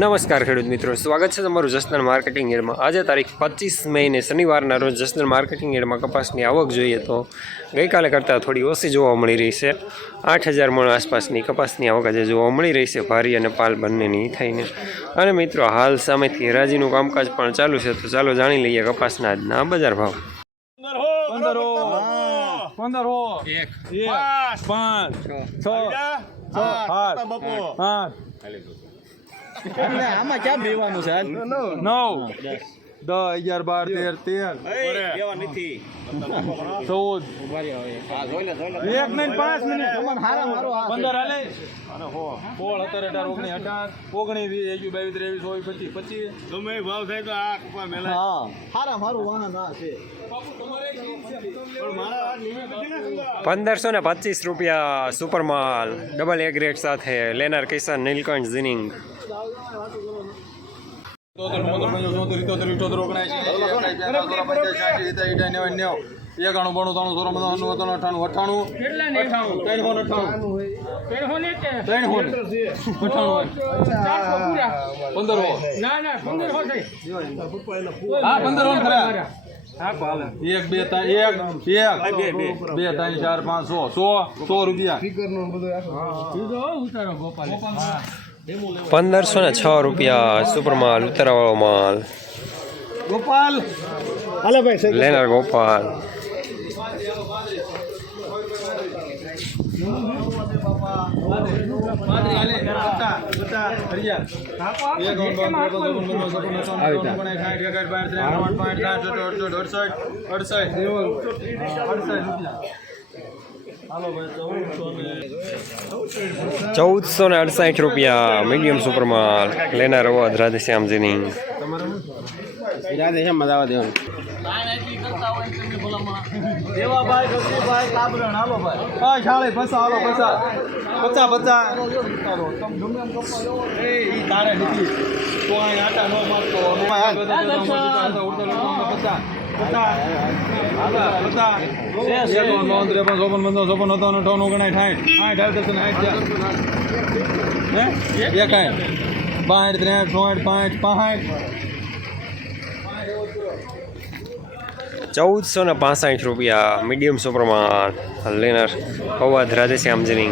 નમસ્કાર ખેડૂત મિત્રો સ્વાગત છે તમારું જસનલ માર્કેટિંગ એડમાં. આજે તારીખ પચીસ મેને શનિવારના રોજ જસનલ માર્કેટિંગ એડમાં કપાસની આવક જોઈએ તો ગઈકાલે કરતાં થોડી ઓછી જોવા મળી રહી છે. આઠ હજાર મણ આસપાસની કપાસની આવક આજે જોવા મળી રહી છે ભારી અને પાલ બંનેની થઈને. અને મિત્રો હાલ સામેથી હરાજીનું કામકાજ પણ ચાલુ છે તો ચાલો જાણી લઈએ કપાસના આજના બજાર ભાવ. પંદરો પાંચ છ છ આમાં ક્યાં બેવાનું છે હાલ? નવ. દસ અગિયાર બાર તેર તેર ચૌદ એક મિનિટ પાંચ મિનિટ પંદર હાલે સોળ સત્તર અઢાર ઓગણીસ અઢાર ઓગણીસ વીસ એકવીસ બાવીસ ત્રેવીસ ચોવીસ પચીસ પચીસ હા હારા મારું વાહન આ છે પંદરસો ને પચીસ રૂપિયા સુપર માલ ડબલ એગ રેટ સાથે લેનાર કિસાન નીલકંઠ જીનિંગ પંચાસી, છ્યાસી, ત્રણ નેવું, નેવું. એકાણું, બાણું, ત્રાણું, અઠાણું નવ્વાણું, અઠ્ઠાણું, અઠાણું અઠ્ઠાણું, ત્રણસો ને ને. પંદર હો. હા, પંદર હો ખરા. એક બે એક એક બે ત્રણ ચાર પાંચ સો સો સો રૂપિયા પંદરસો ને છ રૂપિયા સુપર માલ ઉતરાવાળો માલ ગોપાલ. હાલો ભાઈ લેનાર ગોપાલ. ચૌદસો ને અડસાઠ રૂપિયા મીડિયમ સુપર માલ લેનાર અવાજ રાધેશ્યામજીની. રાધેશ્યામ મજા આવે દેવાનું દેવાભાઈ પચા પચા નો પચા પચા પચા ત્રેપન, પંચાવન, ચોપન, સત્તાવન, અઠાવન, ઓગણસાઠ, સાઠ. સાઠ, હાલ દર્શન, સાઠ હે? એકાય. બાસઠ, ત્રેસઠ, ચોસઠ, પાંઠ, પાંસઠ. ચૌદસો ને પાસઠ રૂપિયા મીડિયમ સુપર લેનર અવાજ રાધેશ્યામજીની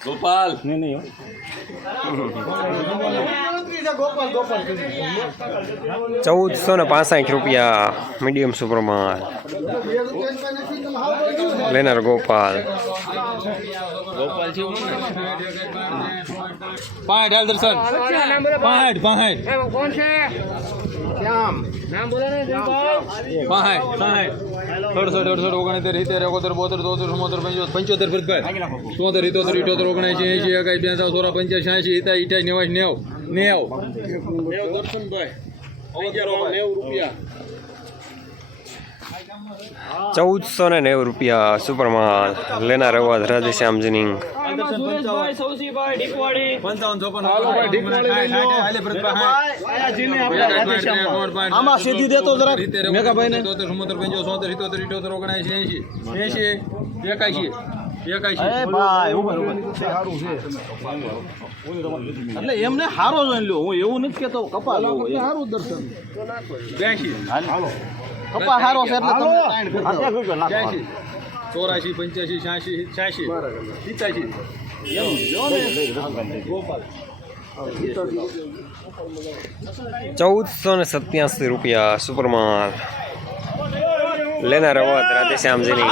ગોપાલ ગોપાલ ગોપાલ ચૌદસો ને પાસઠ રૂપિયા મીડિયમ સુપર માલ લેનાર ગોપાલ પાંઠ હાલ દર્શન. પાંઠ પાંઠ પાંઠ પાંઠ અડસઠ અડસઠ ઓગણસિત્તેર સિત્તેર એકોતેર બોતેર તોતેર ચુમ્મોતેર પંચોતેર પંચોતેર ભરતભાઈ ચોતેર ઇતોતેર ઇઠોતેર ઓગણએંશી એંશી એકાઈ બેસા સોળા પંચ્યાસી છ્યાસી ઇતા ઇઠાઈ નેવાસી નેવ. નેવ. ચૌદસો ને નેવું રૂપિયા સુપર લેના લેનાર અવાજ હાલે ભરતભાઈ આમાં સીધી દેતો જરાક. ચુમ્મોતેર સોતેર ઇઠોતેર એટલે એમને હારો જોઈ લ્યો. હું એવું નથી કેતો કપા હારું દર્શન કપા હારો છે એટલે તમે છ્યાસી ચોરાશી પંચ્યાસી છ્યાસી છ્યાસી સિત્યાસી ચૌદસો ને સત્યાસી રૂપિયા સુપર માલ લેનાર અવાજ રાધેશ્યામજીની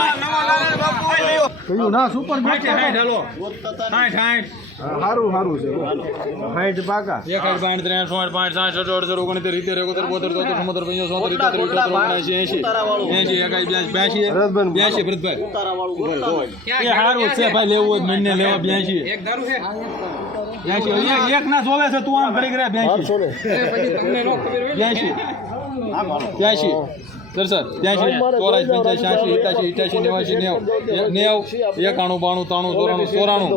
કયું ના સુપર સાઠ સાઠ સારું સારું છે પાકા. પાંચ ત્રણ સોળ પાંચ સાત અઠ અડસઠ ઓગણસિત્તેર રીતે એકોતેર બોતેર ચુમ્મોતેર ઇઠોતેર બ્યાસી બ્યાસી. ભરતભાઈ એ સારું જ છે ભાઈ લેવું હોય તો લેવા બ્યાસી. એક- એક ના ચોલે છે તું આમ કરી કર્યા બ્યાસી. બ્યાસી. સર ત્યાસી ચોરાશી પંચ્યાસી છ્યાસી અઠ્યાસી નેવાસી નેવ નેવ એકાણું બાણું ત્રાણું ચોરાણું ચોરાણું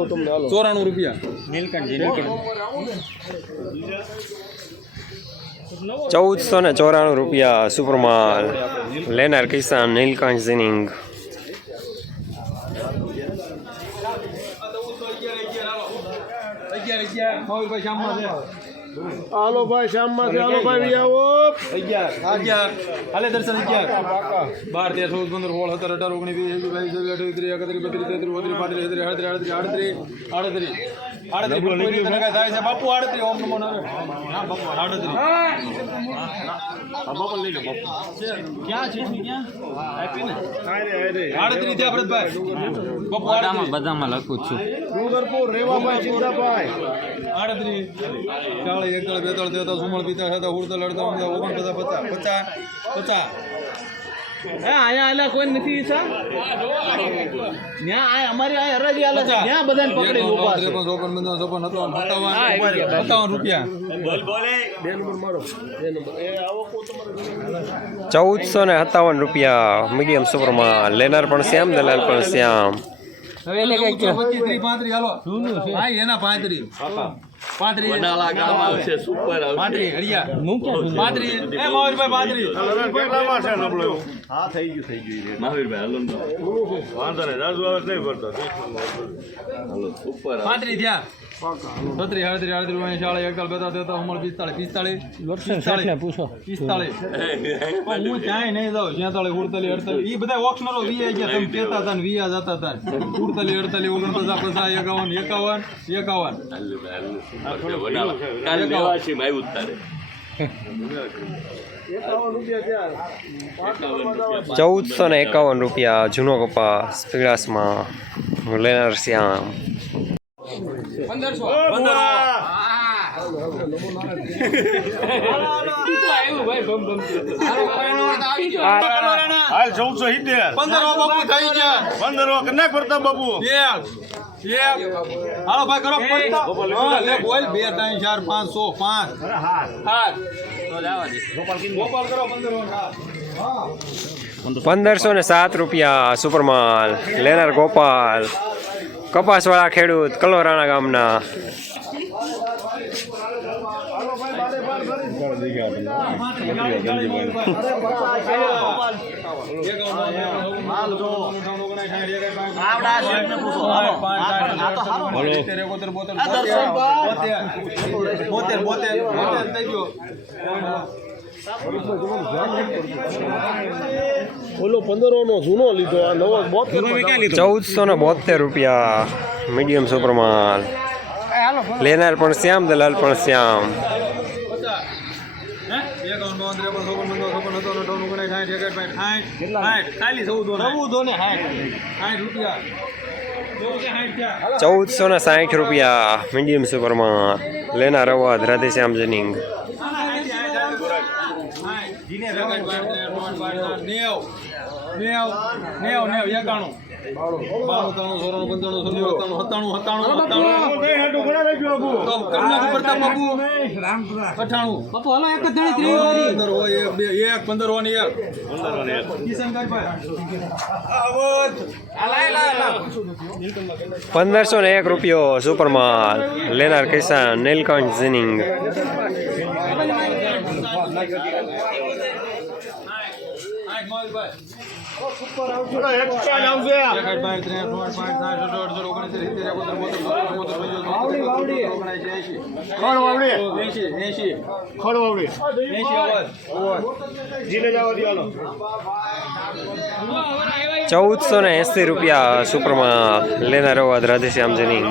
ચોરાણું રૂપિયા ચૌદસો ને ચોરાણું રૂપિયા સુપરમાલ લેનાર કિસાન નીલકંઠ સિનિંગ અગિયાર અગિયાર મયુરભાઈ શ્યામમાં છે હાલો ભાઈ શ્યામમાં છે હાલો ભાઈ આવો. અગિયાર. અગિયાર. હાલે દર્શન અગિયાર. બાર તેર ચૌદ પંદર સોળ સત્તર અઢાર ઓગણીસ વીસ એકવીસ બાવીસ અઠ્યાવીસ ત્રીસ એકત્રીસ બત્રીસ તેત્રીસ બત્રીસ પાંત્રીસ છત્રીસ અડત્રીસ અડત્રીસ અડત્રીસ. બાપુ આડત્રીસ. ઓમ નમો આડત્રીસ. ક્યાં છે આડત્રીસ થયા ભરતભાઈ બાપુ આડત્રીસ. બધામાં લખું છું. ડુંગરપુર રેવાભાઈ ચિંતાભાઈ. એકતાલીસ બેતાલીસ તેતાલીસ ચુમ્માલીસ પિસ્તાલીસ સત્તાવીસ ઉડતાલીસ અડતાલીસ ઓગણપચાસ પચાસ પચાસ પચાસ. અહીંયા આલા કોઈ નથી આ અમારી આ હરાજી આલે છે. બધાને પકડી ઊભા છે. ચૌદસો ને સત્તાવન રૂપિયા મીડિયમ સુપરમાલ લેનાર પણ શ્યામ દલાલ પણ શ્યામ. પાંત્રીસ હાલો. એના એના પાંત્રીસ પાંત્રીસ પાંત્રીસ હરિયા પાંત્રીસ એ મયુરભાઈ પાંત્રીસ હા થઈ ગયું થઈ ગયું પાંત્રીસ થયા. છત્રીસ અડત્રીસ અડત્રીસ ઓગણીસ ચાલીસ એકતાલીસ બેતાલીસ તેતા ઉમર પિસ્તાલીસ પિસ્તાલીસ પિસ્તાલીસ પણ હું ત્યાં નહીં જાઉં. છેતાલીસ ઉડતાલીસ અડતાલીસ એ બધા ઓપ્શનરો વીએ ગયા. તમે કહેતા હતા ને વીયા જતા હતા. ઉડતાલીસ અડતાલીસ ઓગણપચાસ પચાસ એકાવન એકાવન એકાવન. ચૌદસો ને એકાવન રૂપિયા જૂનો કપાસ પીળાસમાં લેનાર શ્યામ હાલ ચૌદસો સિત્તેર પંદર બાપુ થઈ ગયા. પંદર કલાક ભરતા બાપુ. એક એક હાલો ભાઈ કરો પડતા બોલ. બે ત્રણ ચાર પાંચ સો પાંચ. આઠ ગોપાલ કરો પંદર હા પંદરસો ને સાત રૂપિયા સુપરમાલ લેનાર ગોપાલ કપાસવાળા ખેડૂત કલોરાણા ગામના. બોતેર બોતેર બોતેર થઈ ગયો ઓલો પંદરો નો જૂનો લીધો આ નવો બોતેર ચૌદસો ને બોતેર રૂપિયા મીડિયમ સુપરમાલ લેનાર પણ શ્યામ દલાલ પણ શ્યામ એકાવન બાવન ત્રેપન ચોપન પંચાવન છપ્પન સત્તાવન નેવ નેવ નેવ એકસઠ રાધેશ્યામ જનિંગ પંદરસો ને એક રૂપિયો સુપરમાલ. લેનાર કિસાન નીલકંઠ ઝિનિંગ. ચૌદસો ને એંસી રૂપિયા સુપરમાં લેનાર અવાજ રાધેશ્યામ જનિંગ